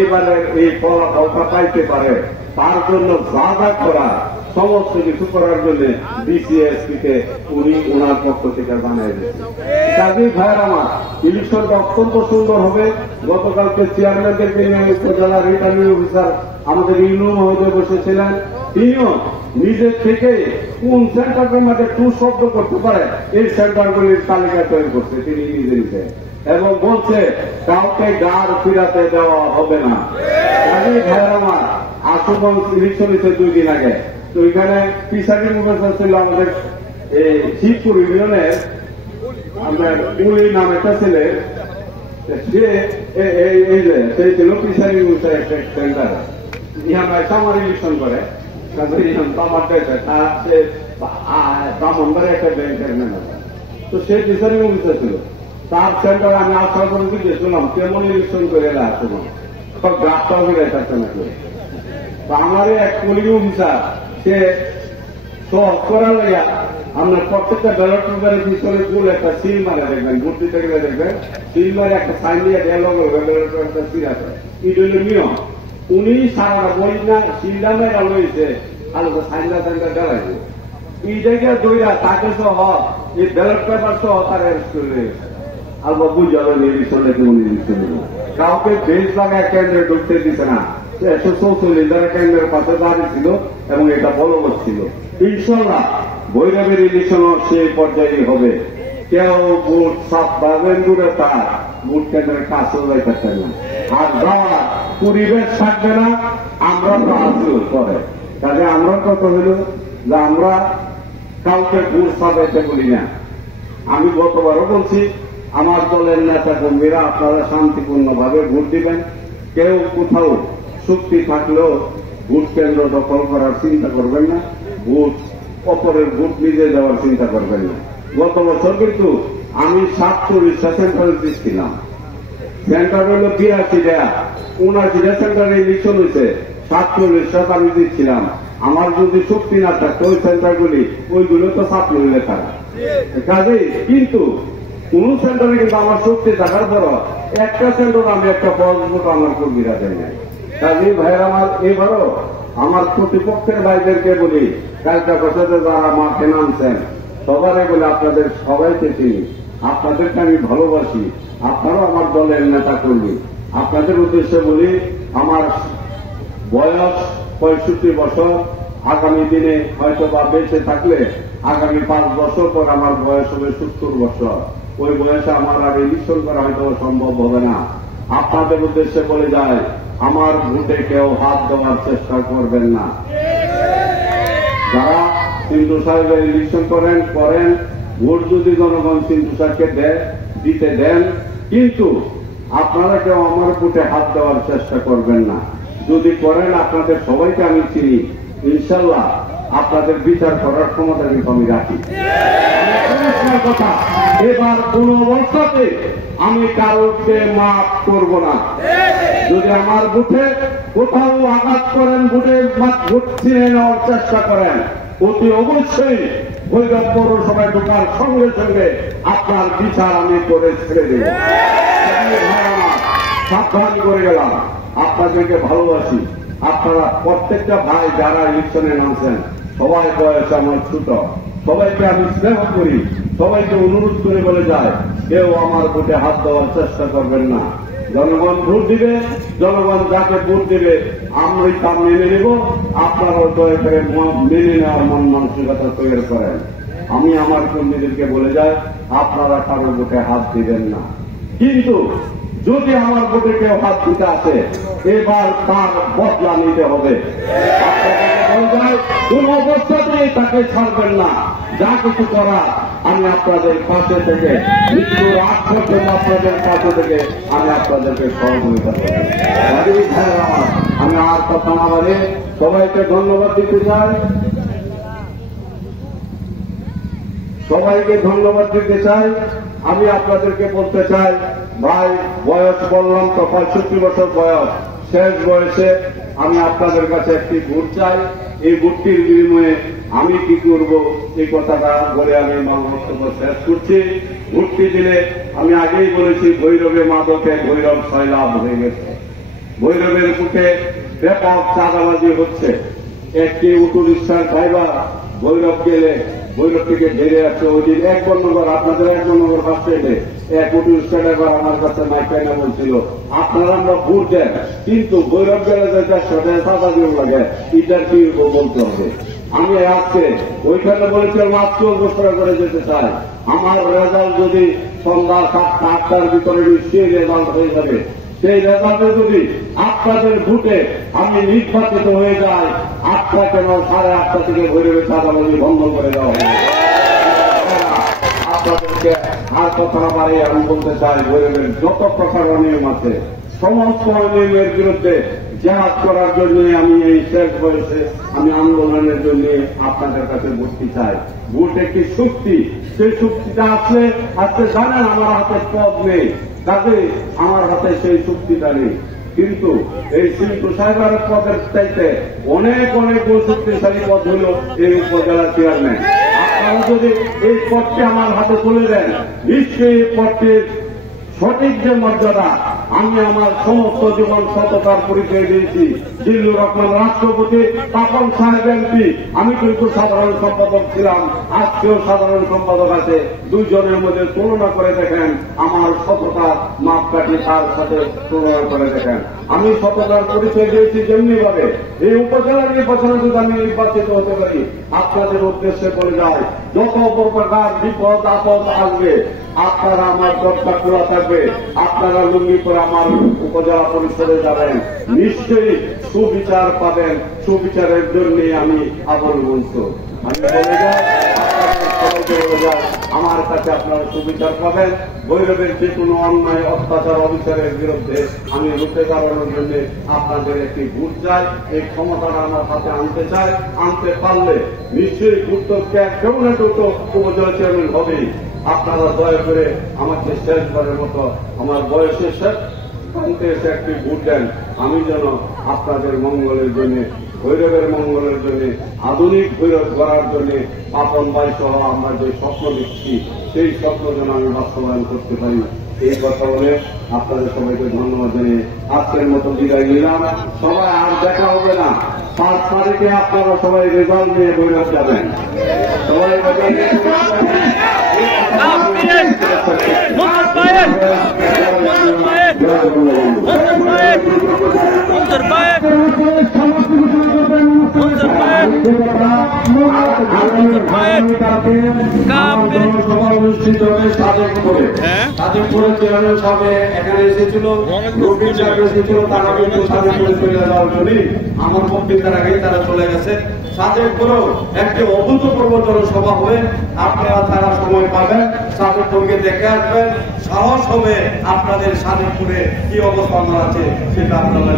এবারে এই ফলাফলটা পাইতে পারে, তার জন্য যা যা করা সমস্ত কিছু করার জন্য বিসিএসপিকে উনি ওনার পক্ষ থেকে জানাই দিয়েছেন। কাজী ভাইয়ের আমার ইলেকশনটা অত্যন্ত সুন্দর হবে। গতকালকে চেয়ারম্যানদেরকে নিয়ে উপজেলা রিটার্নিং অফিসার আমাদের ইউনু মহোদয় বসেছিলেন, তিনিও নিজের থেকে কোন সেন্টারের মধ্যে টু শব্দ করতে পারে এই সেন্টারগুলির তালিকা তৈরি করছে তিনি নিজে নিজে, এবং বলছে কাউকে গাড় ফিরাতে দেওয়া হবে না। কাজী ভাইয়ের আমার আশুগঞ্জ ইলেকশন হয়েছে 2 দিন আগে, তো এখানে প্রিসাইডিং অফিসার ছিল আমাদের এই শিবপুর ইউনিয়নের আপনার উলি নাম একটা ছেলে, সে ছিল প্রিসাইডিং অফিসার একটা সেন্টার ইহারা সামার ইলেকশন করে ব্রাহ্মণবাড়ি একটা ব্যাংকের ম্যানেজার, তো সে প্রিসাইডিং অফিসার ছিল। তার সেন্টারে আমি আসার পরে বুঝেছিলাম কেমন ইলেকশন করে আসবো সব গ্রাফটা হয়ে থাকছে না করে। আমার এক পুলিশ অফিসার সে সহজ করার লাইয়া আপনার প্রত্যেকটা ব্যালট পেপারের পিছনে ফুল একটা সিল মারা দেখবেন, ভোট দিতে গেলে দেখবেন সিল মারে একটা সাইন দিয়ে ব্যালট পেপারটা সিল আছে, এই জন্য নিয়ম। উনি সারা বই না সিলটা মেরা লইছে আর সাইনটা সাইনটা দেওয়াইছে, এই জায়গায় দইরা তাকে সহ এই ব্যালট পেপার সহ তার অ্যারেস্ট করে গেছে। আর বুঝাবেন ইলেকশনে কেমন ইলেকশন কাউকে বেঞ্চ লাগায় কেন্দ্রে ঢুকতে দিচ্ছে না। 144 যারা কেন্দ্রের পাশে দাঁড়িয়ে ছিল এবং এটা বলবৎ ছিল। ইনশাল্লাহ ভৈরবের ইলেকশনও সেই পর্যায়ে হবে। কেউ ভোট পাবেন দূরে তার ভোট কেন্দ্রের কাছেও যাইতে চাই না, আর যাওয়া পরিবেশ থাকবে না আমরা তো আছিও করে। কাজে আমরা কত হইল যে আমরা কাউকে ভোট পাবাইতে বলি না। আমি গতবারও বলছি আমার দলের নেতা কর্মীরা আপনারা শান্তিপূর্ণভাবে ভোট দিবেন। কেউ কোথাও শক্তি থাকলেও ভোট কেন্দ্র দখল করার চিন্তা করবেন না, ভোট অপরের ভোট নিজে দেওয়ার চিন্তা করবেন না। গত বছর কিন্তু আমি 47টা সেন্টারে দিচ্ছিলাম, সেন্টার হইল 82টা, 79টা সেন্টারে ইলেকশন হয়েছে, 47টা আমি দিচ্ছিলাম। আমার যদি শক্তি না থাকতো ওই সেন্টারগুলি ওইগুলো তো ছাত্র লেখারা কাজেই, কিন্তু কোন সেন্টারে কিন্তু আমার শক্তি থাকার পর একটা সেন্টার আমি একটা বড় আমার কর্মীরা দেয় নাই। কাজেই ভাইয়ের আমার এবারও আমার প্রতিপক্ষের ভাইদেরকে বলি, কালকা বছরে যারা মাঠে নামছেন সবারই বলে আপনাদের সবাইকে চিনি, আপনাদেরকে আমি ভালোবাসি, আপনারাও আমার দলের নেতা কর্মী। আপনাদের উদ্দেশ্যে বলি আমার বয়স 65 বছর, আগামী দিনে হয়তো বা বেঁচে থাকলে আগামী 5 বছর পর আমার বয়স হবে 70 বছর। ওই বয়সে আমার আর ইলেকশন করা হয়তো সম্ভব হবে না। আপনাদের উদ্দেশ্যে বলে যায় আমার ভোটে কেউ হাত দেওয়ার চেষ্টা করবেন না। যারা সিন্ধু সাহেবের ইলেকশন করেন ভোট যদি জনগণ সিন্ধু সাহেবকে দিতে দেন, কিন্তু আপনারা কেউ আমার ভোটে হাত দেওয়ার চেষ্টা করবেন না। যদি করেন আপনাদের সবাইকে আমি চিনি, ইনশাল্লাহ আপনাদের বিচার করার ক্ষমতা কিন্তু আমি রাখি। কথা এবার কোন অবস্থাতে আমি কারোকে মাফ করব না। যদি আমার বুথে কোথাও আঘাত করেন, ভোট ছিনে নেওয়ার চেষ্টা করেন, অতি অবশ্যই ভৈরব পৌরসভায় ঢোকার সঙ্গে সঙ্গে আপনার বিচার আমি করে ছেড়ে দেব। সাবধান করে গেলাম, আপনাদেরকে ভালোবাসি। আপনারা প্রত্যেকটা ভাই যারা ইলেকশনে নামছেন সবাই বয়সে আমার ছোট, সবাইকে আমি স্নেহ করি, সবাইকে অনুরোধ করে বলে যায় কেউ আমার ভোটে হাত দেওয়ার চেষ্টা করবেন না। জনগণ ভোট দিবে, জনগণ যাকে ভোট দিবে আমরাই তা মেনে নেব। আপনারাও দয়া করে মেনে নেওয়ার মন মানসিকতা তৈরি করেন। আমি আমার কর্মীদেরকে বলে যাই আপনারা কারো ভোটে হাত দিবেন না, কিন্তু যদি আমার ভোটে কেউ হাত দিতে আসে এবার তার বদলা নিতে হবে। কোন অবস্থাতেই তাকে ছাড়বেন না। যা কিছু করার আমি আপনাদের পাশে থেকে মৃত্যুর আগ পর্যন্ত আপনাদের পাশে থেকে আমি আপনাদেরকে সহযোগিতা করব। আমি আর কথা না বলে সবাইকে ধন্যবাদ দিতে চাই, সবাইকে ধন্যবাদ দিতে চাই। আমি আপনাদেরকে বলতে চাই ভাই, বয়স বললাম তো 65 বছর বয়স, শেষ বয়সে আমি আপনাদের কাছে একটি ভোট চাই। এই ভোটটির বিনিময়ে আমি কি করব এই কথাটা বলে আমি আমার বক্তব্য শেষ করছি। ভোটটি দিলে আমি আগেই বলেছি ভৈরবে মাদকে ভৈরব সয়লাভ হয়ে গেছে। ভৈরবের বুকে ব্যাপক চাঁদাবাজি হচ্ছে। একটি অটো রিক্সার ড্রাইভার ভৈরব গেলে ভৈরব থেকে ঘেরে আছে। ওই দিন 1 নম্বর আপনাদের 1 নম্বর বাস স্ট্যান্ডে এক অটো রিক্সা ড্রাইভার আমার কাছে মাইকাইনা বলছিল, আপনারা আমরা ভোট দেন, কিন্তু ভৈরব গেলে যে 100 টাকা চাঁদা দিয়ে লাগে, এটার কি বলতে হবে। আমি আজকে ওইখানে বলেছিলাম আজকে ঘোষণা করে যেতে চাই, আমার রেজাল্ট যদি সন্ধ্যা 7টা 8টার ভিতরে নিশ্চয়ই রেজাল্ট হয়ে যাবে। সেই রেজাল্টে যদি আপনাদের ভোটে আমি নির্বাচিত হয়ে যাই, 8টা কেন 8:30 থেকে ভৈরবে চাঁদাবাজি বন্ধ করে দেওয়া হবে। আপনাদেরকে আর কথা বাড়ি আমি বলতে চাই, ভৈরবের যত প্রকার অনিয়ম আছে সমস্ত অনিয়মের বিরুদ্ধে জাহাজ করার জন্য আমি এই শেষ বয়সে আমি আন্দোলনের জন্য আপনাদের কাছে বলতে চাই। ভোট একটি শক্তি, সেই শক্তিটা আসলে আজকে জানেন আমার হাতে পদ নেই, কাজে আমার হাতে সেই শক্তিটা নেই, কিন্তু এই শিল্প সাহেবের পদের চাইতে অনেক অনেক শক্তিশালী পদ হল এই উপজেলার চেয়ারম্যান। আপনারা যদি এই পদটি আমার হাতে তুলে দেন, নিশ্চয়ই এই পদটির সঠিক যে মর্যাদা আমি আমার সমস্ত জীবন সততার পরিচয় দিয়েছি। জিল্লুর রহমান রাষ্ট্রপতি, পাপন সাহেব এমপি, আমি কিন্তু সাধারণ সম্পাদক ছিলাম, আজকেও সাধারণ সম্পাদক আছে। দুইজনের মধ্যে তুলনা করে দেখেন, আমার সততার মাপকাঠি তার সাথে তুলনা করে দেখেন। আমি সততার পরিচয় দিয়েছি যেমনি ভাবে এই উপজেলা নির্বাচনে যদি আমি নির্বাচিত হতে পারি, আপনাদের উদ্দেশ্যে করে যায় যত প্রকার বিপদ আপদ আসবে আপনারা আমার দরজা খোলা থাকবে, আপনারা লুঙ্গি করে আমার উপজেলা পরিষদে যাবেন, নিশ্চয়ই সুবিচার পাবেন। সুবিচারের জন্য আমি আবল মঞ্চ আমি বলে যাই, সবাইকে বলে যাই, আমার কাছে আপনারা সুবিচার পাবেন। ভৈরবের যে কোনো অন্যায় অত্যাচার অবিচারের বিরুদ্ধে আমি রুখে দাঁড়ানোর জন্য আপনাদের একটি ভোট চাই। এই ক্ষমতাটা আমার হাতে আনতে চাই, আনতে পারলে নিশ্চয়ই ভোটকে কেউ না কেউ তো উপজেলা চেয়ারম্যান হবেই। আপনারা দয়া করে আমাকে শেষবারের মতো আমার বয়সের শেষ প্রান্তে এসে একটি ভোট দেন, আমি যেন আপনাদের মঙ্গলের জন্য, ভৈরবের মঙ্গলের জন্য, আধুনিক ভৈরব গড়ার জন্য পাপন ভাই সহ আমরা যে স্বপ্ন দেখছি সেই স্বপ্ন যেন আমি বাস্তবায়ন করতে পারি। এই কথা বলে আপনাদের সবাইকে ধন্যবাদ জানিয়ে আজকের মতো বিদায় নিলাম। সবাই আর দেখা হবে না, 5 তারিখে আপনারা সবাই রেজাল্ট নিয়ে ভৈরব যাবেন। সবাই অনুষ্ঠিত হবে সাদেকপুরে। সাদেকপুরে চেয়ারম্যান সাহেব এখানে এসেছিল, রবিন সাহেব এসেছিল, তারা কিন্তু সাদেকপুরে চলে যাওয়ার জন্য আমার বক্তৃতার আগেই তারা চলে গেছে। সাদেকপুরেও একটি অভূতপূর্ব জনসভা হবে, আপনারা তারা সময় পাবেন, সাদেকপুরকে দেখে আসবেন, সাহস হবে আপনাদের সাদেকপুরে কি অবস্থান আছে সেটা আপনারা